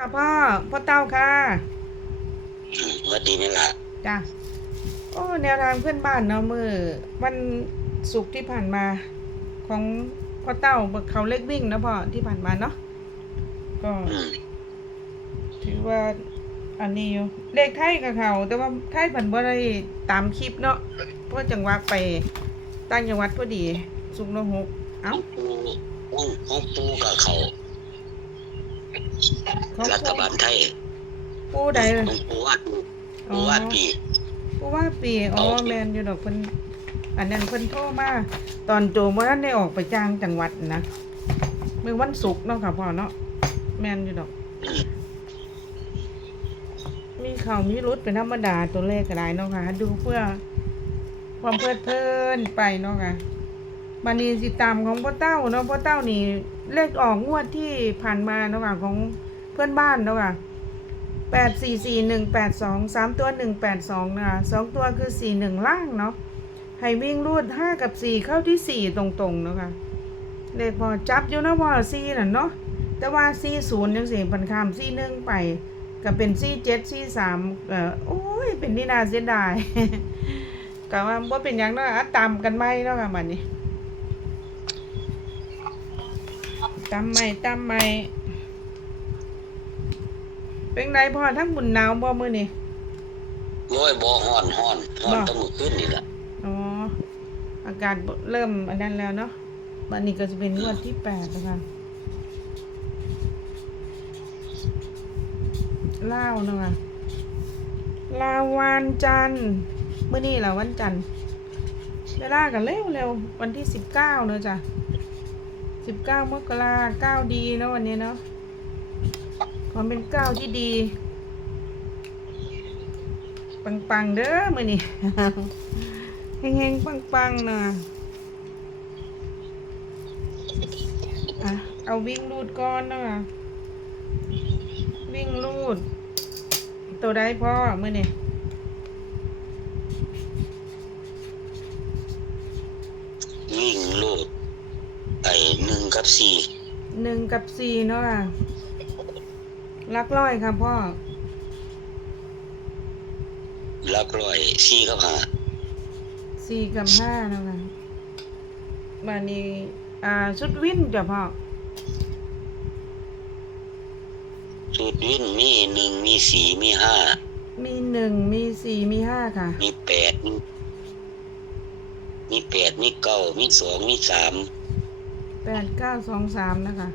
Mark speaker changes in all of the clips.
Speaker 1: ค่ะพ่อพ่อเต้าค่ะ
Speaker 2: อืมว่าดีไหมล่ะ
Speaker 1: จ้ะโอ้แนวทางเพื่อนบ้านเนาะมือวันศุกร์ที่ผ่านมาของพ่อเต้าเบิกเขาเล็กวิ่งนะพ่อที่ผ่านมาเนาะก็
Speaker 2: อืม
Speaker 1: ถือว่าอันนี้อยู่เลขไทยกับเขาแต่ว่าไทยผันบ่ได้ตามคลิปเนาะเพราะจังหวะไปตั้งจังหวัดพอดีสุกร์ละหก
Speaker 2: ข
Speaker 1: เอ้า
Speaker 2: องปูของของปูกับเขา
Speaker 1: ของ
Speaker 2: รัฐบาลไทย
Speaker 1: ปูใดเลย
Speaker 2: ของปูวาดปูปูวาดปี
Speaker 1: ปูว่าปีอ๋อแมนอยู่ดอกเพิ่นอันนั้นเพิ่นโทรมาตอนโจมว่าท่านได้ออกไปจ้างจังหวัดนะมือวันศุกร์เนาะค่ะพ่อเนาะแมนอยู่ดอก
Speaker 2: อืม
Speaker 1: มีข่าวมีรุดเป็นธรรมดาตัวเลขก็ได้เนาะค่ะ ดูเพื่อความเพลิดเพลินไปเนาะค่ะมานีสิตามของพ่อเต้าเนาะพ่อเต้านี่เลขออกงวดที่ผ่านมาเนาะค่ะของ เพื่อนบ้านเนาะค่ะแปดสี่สี่หนึ่งแปดสองสามตัวหนึ่งแปดสองนะคะสองตัวคือสี่หนึ่งล่างเนาะให้วิ่งรูดห้ากับสี่เข้าที่สี่ตรงๆเนาะค่ะเลขพอจับอยู่นะพอสี่น่ะเนาะแต่ว่าสี่ศูนย์ยังสี่พันคำสี่หนึ่งไปก็เป็นซี่เจ็ดซี่สามเออโอ้ย เป็นที่นาเสียดายก็ว่าบ่เป็นหยังเนาะอะตามกันไหมเนาะค่ะมันนี่ตามไหมตามไหม เป็นไรพ่อทั้งบุญหนาวบ่มื้อนี่
Speaker 2: โอ้ยบ่ฮ้อนฮ้อนฮ้อน
Speaker 1: บ่
Speaker 2: ตั้งมื้อคืนนี่ล่ะ
Speaker 1: อ๋ออากาศเริ่มอันนั้นแล้วเนาะวันนี้ก็จะเป็นงวดที่แปดนะคะลาวเนาะค่ะลาววันจันทร์มื้อนี้ล่ะวันจันทร์เวลากันเร็วเร็วๆวันที่สิบเก้าเนาะจ้ะสิบเก้ามกราเก้าดีเนาะวันนี้เนาะ ความเป็นเก้าที่ดี ปังๆเด้อมื้อนี้เฮงๆปังๆนะอะเอาวิ่งรูดก้อนนะวิ่งรูด ตัวได้พ่อเมื่อนี่
Speaker 2: วิ่งโลดไอ้หนึ่งกับสี่
Speaker 1: หนึ่งกับสี่เนาะค่ะ ลักร้อยค่ะพ่อ
Speaker 2: หลักร้อยสี่กับห้า
Speaker 1: สี่กับห้าเนาะค่ะบานี้ อ่าชุดวิ่นจ้ะพ่อ
Speaker 2: สูตรวิ่นมีหนึ่งมีสี่มีห้า
Speaker 1: มีหนึ่งมีสี่มีห้าค่ะ
Speaker 2: มีแปดมีมีแปดมีเก้ามีสองมีสาม
Speaker 1: แปดเก้าสองสามนะคะ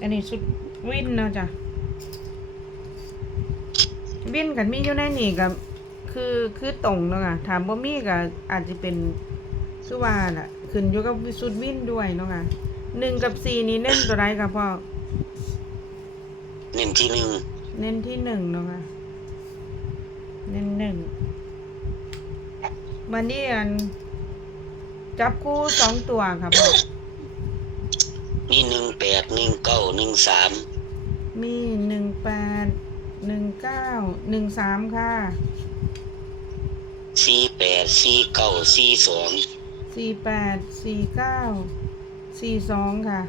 Speaker 1: อันนี้ชุด วินเนาะจ้ะวินกันมีอยู่ในนี่กับคือคือตรงเนาะค่ะถามบ่มีก็อาจจะเป็นคือว่าน่ะ ขึ้นอยู่กับชุดวินด้วยเนาะค่ะหนึ่งกับสี่นี่เน้นตัวใดค่ะพ่อ
Speaker 2: เน้นที่หนึ่ง
Speaker 1: เน้นที่หนึ่งเนาะค่ะเน้นหนึ่งมานี่อันจับคู่สองตัวค่ะพ่อ
Speaker 2: มีหนึ่งแปดหนึ่งเก้าหนึ่งสาม
Speaker 1: มีหนึ่งแปดหนึ่งเก้าหนึ่งสามค่ะ
Speaker 2: สี่แปดสี่เก้าสี่สอง
Speaker 1: สี่แปดสี่เก้าสี่สองค่ะ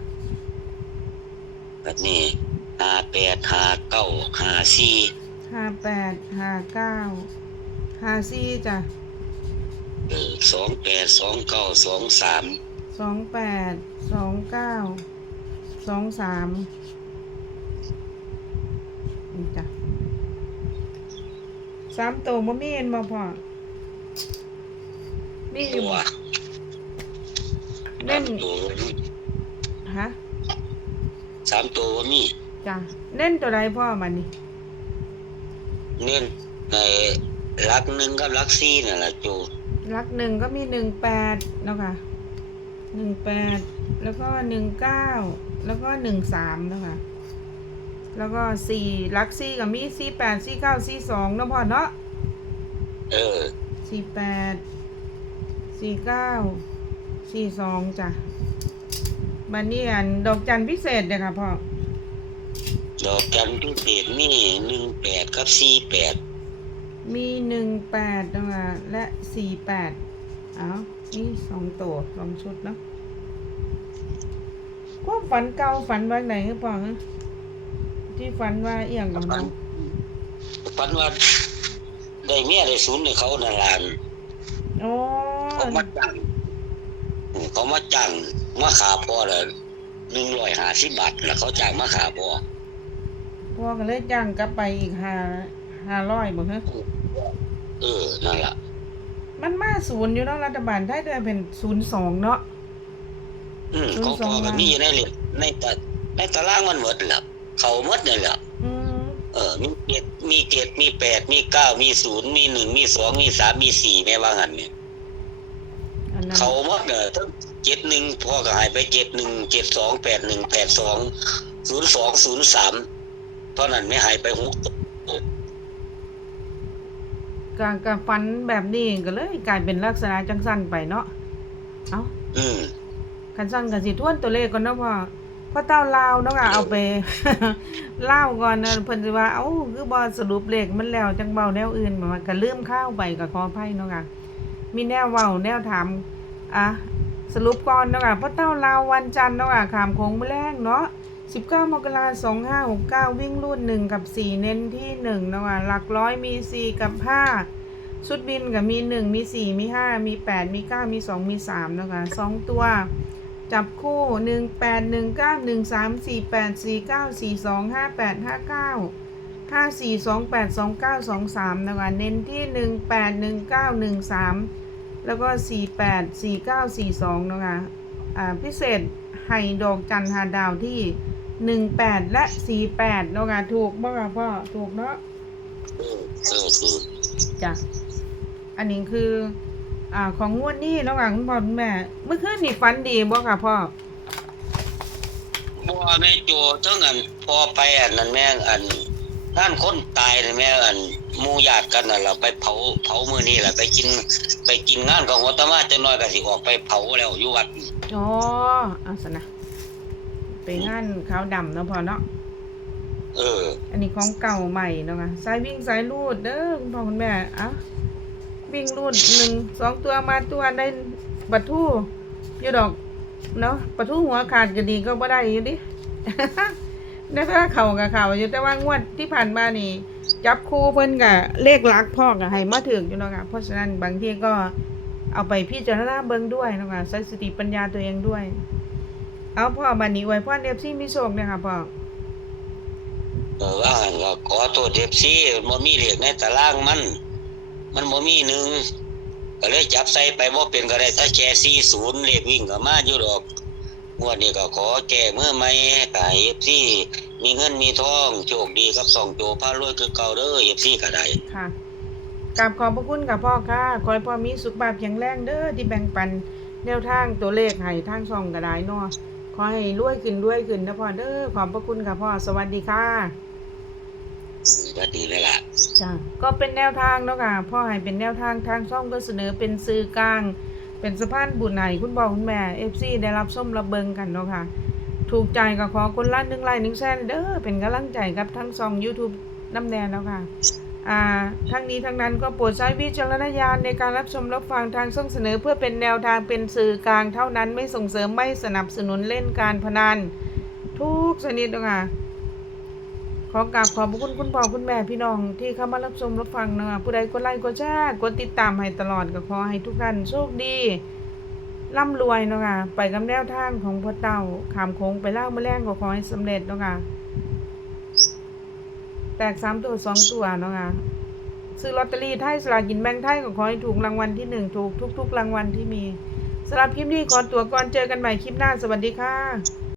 Speaker 2: แบบนี้ห้าแปดห้าเก้าห้าสี่
Speaker 1: ห้าแปดห้าเก้าห้าสี่จ้ะ
Speaker 2: เออสองแปดสองเก้าสองสาม
Speaker 1: สองแปดสองเก้าสองสาม สามตัวบ่มีเอ็นบ่พอมีอ
Speaker 2: ตั
Speaker 1: ยู่
Speaker 2: ว
Speaker 1: บ่เล่น
Speaker 2: สามตัวบ่มี
Speaker 1: ฮะ
Speaker 2: สามตัวว่ามี
Speaker 1: จ้ะเล่นตัวใดพ่อมันนี่
Speaker 2: เน้นในรักหนึ่งกับรักสี่นั่นแหละจู
Speaker 1: ลักหนึ่งก็มีหนึ่งแปดเนาะค่ะหนึ่งแปดแล้วก็หนึ่งเก้าแล้วก็หนึ่งสามเนาะค่ะ แล้วก็สี่ลักสี่กับมีสี่แปดสี่เก้าสี่สองเนาะพ่อเนาะ
Speaker 2: เออ
Speaker 1: สี่แปดสี่เก้าสี่สองจ้ะบันนี้อันดอกจันพิเศษเลยค่ะพ่อ
Speaker 2: ดอกจันทร์พิเศษมีหนึ่งแปดกับสี่แปด
Speaker 1: มีหนึ่งแปดเนาะค่ะและสี่แปดเอานี่สองตัวสองชุดเนาะความฝันเก่าฝันไว้ไหนหรือเปล่าฮะ ที่ฝันว่าเอียงก่อน
Speaker 2: ฝัน
Speaker 1: เนาะ
Speaker 2: ฝันว่าได้เมียได้ศูนย์ในเขานั่นล่ะ
Speaker 1: อ๋อ
Speaker 2: เขามาจ้างเขามาจ้างมาขาพ่อละหนึ่งร้อยห้าสิบบาทแล้วเขาจ้างมาขาพ่อ
Speaker 1: พ่อก็เลยจ้างกลับไปอีกห้าห้าร้อยบ่ฮะ
Speaker 2: เออนั่นล่ะ
Speaker 1: มันมาศูนย์อยู่เนาะรัฐบาลไทยเดือนเป็นศูนย์สองเนาะ
Speaker 2: อืม
Speaker 1: ศูนย์
Speaker 2: เขา
Speaker 1: สอง
Speaker 2: พ่อก็
Speaker 1: ล้าน
Speaker 2: มีอยู่ในเหรียญในตาในตารางมันหมดแหละ เขาหมดนั่นแหละ
Speaker 1: อืม
Speaker 2: เออมีเจ็ดมีเจ็ดมีแปดมีเก้ามีศูนย์มีหนึ่งมีสองมีสามมีสี่แม่ว่างันเนี่ย
Speaker 1: อันนั้น
Speaker 2: เขาหมดเนอะทั้งเจ็ดหนึ่งพ่อก็หายไปเจ็ดหนึ่งเจ็ดสองแปดหนึ่งแปดสองศูนย์สองศูนย์สามเท่านั้นไม่หายไปหกตัว
Speaker 1: การการฝันแบบนี้ก็เลยกลายเป็นลักษณะจังสั้นไปเนาะเอ้า
Speaker 2: อืม
Speaker 1: คันสั้นก็สิทวนตัวเลขก่อนเนาะพ่อ พ่อเต้าลาวเนาะอะเอาไปเล่าก่อนนะเพิ่นสิว่าเอ้าคือบ่สรุปเลขมันแล้วจังเว้าแนวอื่นมันก็ลืมข้าวไปก็ขออภัยเนาะค่ะมีแนวเว้าแนวถามอะสรุปก่อนเนาะค่ะพ่อเต้าลาววันจันทร์เนาะค่ะขามโค้งมือแรกเนาะ19 มกราคม2569 วิ่งรุ่น 1 กับ 4 เน้นที่1เนาะค่ะหลักร้อยมี 4 กับ 5 ชุดบินก็มี 1 มี 4 มี 5 มี 8 มี 9 มี 2 มี3เนาะค่ะ2ตัว จับคู่1 8 1 9 1 3 4 8 4 9 4 2 5 8 5 9 5 4 2 8 2 9 2 3นะคะเน้นที่1 8 1 9 1 3แล้วก็4 8 4 9 4 2นะคะอ่าพิเศษให้ดอกจันหาดาวที่18และ48เนาะค่ะถูกบ่ค่ะพ่อถูกเนาะ
Speaker 2: เออเออคือ
Speaker 1: จ้ะอันนี้คือ อ่า ของงวดนี้เนาะค่ะคุณพ่อคุณแม่ เมื่อคืนนี่ฝันดีบ่ค่ะพ่อ
Speaker 2: บ่แม่โจเทั้งอันพอไปอันนั้นแม่งอันงานคนตายนี่แม่อันหมู่ญาติกันน่ะเราไปเผาเผามื้อนี้แหละไปกิน ไปกินงานของหัวตะมาจังน้อยก็สิออกไปเผาแล้วอยู่วัด
Speaker 1: อ๋อเอาสนะ ไปงานขาวดำเนาะพ่อเนาะ
Speaker 2: เออ
Speaker 1: อันนี้ของเก่าใหม่เนาะค่ะสายวิ่งสายรูดเด้อคุณพ่อคุณแม่เอะ วิ่งรูดหนึ่งสองตัวมาตัวได้ปัทู่อยู่ดอกเนาะปัทู่หัวขาดก็ดีก็บ่ได้อยู่ดินะคะเข่ากับเข่าอยู่แต่ว่างวดที่ผ่านมานี่ จับคู่เพิ่นกับเลขลักพ่อกับให้มาถึงอยู่เนาะค่ะเพราะฉะนั้นบางทีก็เอาไปพิจารณาเบิ่งด้วยเนาะค่ะใช้สติปัญญาตัวเองด้วย เอาพ่อบัดนี้ไว้พ่อเอฟซีมีโชคเนี่ยค่ะพ่อ
Speaker 2: เออว่าก็ขอโทษเดฟซีบ่มีเลขในตารางมัน มันบ่มีหนึ่งก็เลยจับใส่ไปบ่เป็นก็ได้ถ้าแค่40เลขวิ่งก็มาอยู่ดอกงวดนี้ก็ขอแก้มือใหม่ให้เอฟซีมีเงินมีทองโชคดีกับสองโจพารวยคือเก่าเด้อเอฟซีก็ได้
Speaker 1: ค่ะกราบขอบพระคุณกับพ่อค่ะขอให้พ่อมีสุขภาพแข็งแรงเด้อที่แบ่งปันแนวทางตัวเลขให้ทางช่องก็ได้เนาะขอให้รวยขึ้นรวยขึ้นนะพ่อเด้อขอบพระคุณค่ะพ่อสวัสดีค่ะ
Speaker 2: ก็ดีเลยล่ะ
Speaker 1: จ้ะก็เป็นแนวทางเนาะค่ะพ่อให้เป็นแนวทางทางช่องก็เสนอเป็นสื่อกลาง เป็นสะพานบุญไหนคุณพ่อคุณแม่เอฟซีได้รับส้มรับเบิงกันเนาะค่ะ ถูกใจก็ขอคนละหนึ่งไลค์หนึ่งแสนเด้อเป็นกำลังใจกับทั้งซอง YouTube น้ำแดงแล้วค่ะอ่าทั้งนี้ทั้งนั้นก็โปรดใช้วิจารณญาณในการรับชมรับฟังทางช่องเสนอเพื่อเป็นแนวทางเป็นสื่อกลางเท่านั้นไม่ส่งเสริมไม่สนับสนุนเล่นการพนันทุกชนิดนะค่ะ ขอกราบขอบพระคุณคุณพ่อคุณแม่พี่น้องที่เข้ามารับชมรับฟังเนาะผู้ใดกดไลค์กดแชร์กดติดตามให้ตลอดก็ขอให้ทุกท่านโชคดีร่ำรวยเนาะค่ะไปกับแนวทางของพ่อเต่าขามโค้งไปเล่ามาแรงก็ขอให้สำเร็จเนาะคะแตกสามตัวสองตัวเนาะค่ะซื้อลอตเตอรี่ไทยสลากกินแบ่งไทยก็ขอให้ถูกรางวัลที่หนึ่งถูกทุกๆรางวัลที่มีสำหรับคลิปนี้ขอตัวก่อนเจอกันใหม่คลิปหน้าสวัสดีค่ะ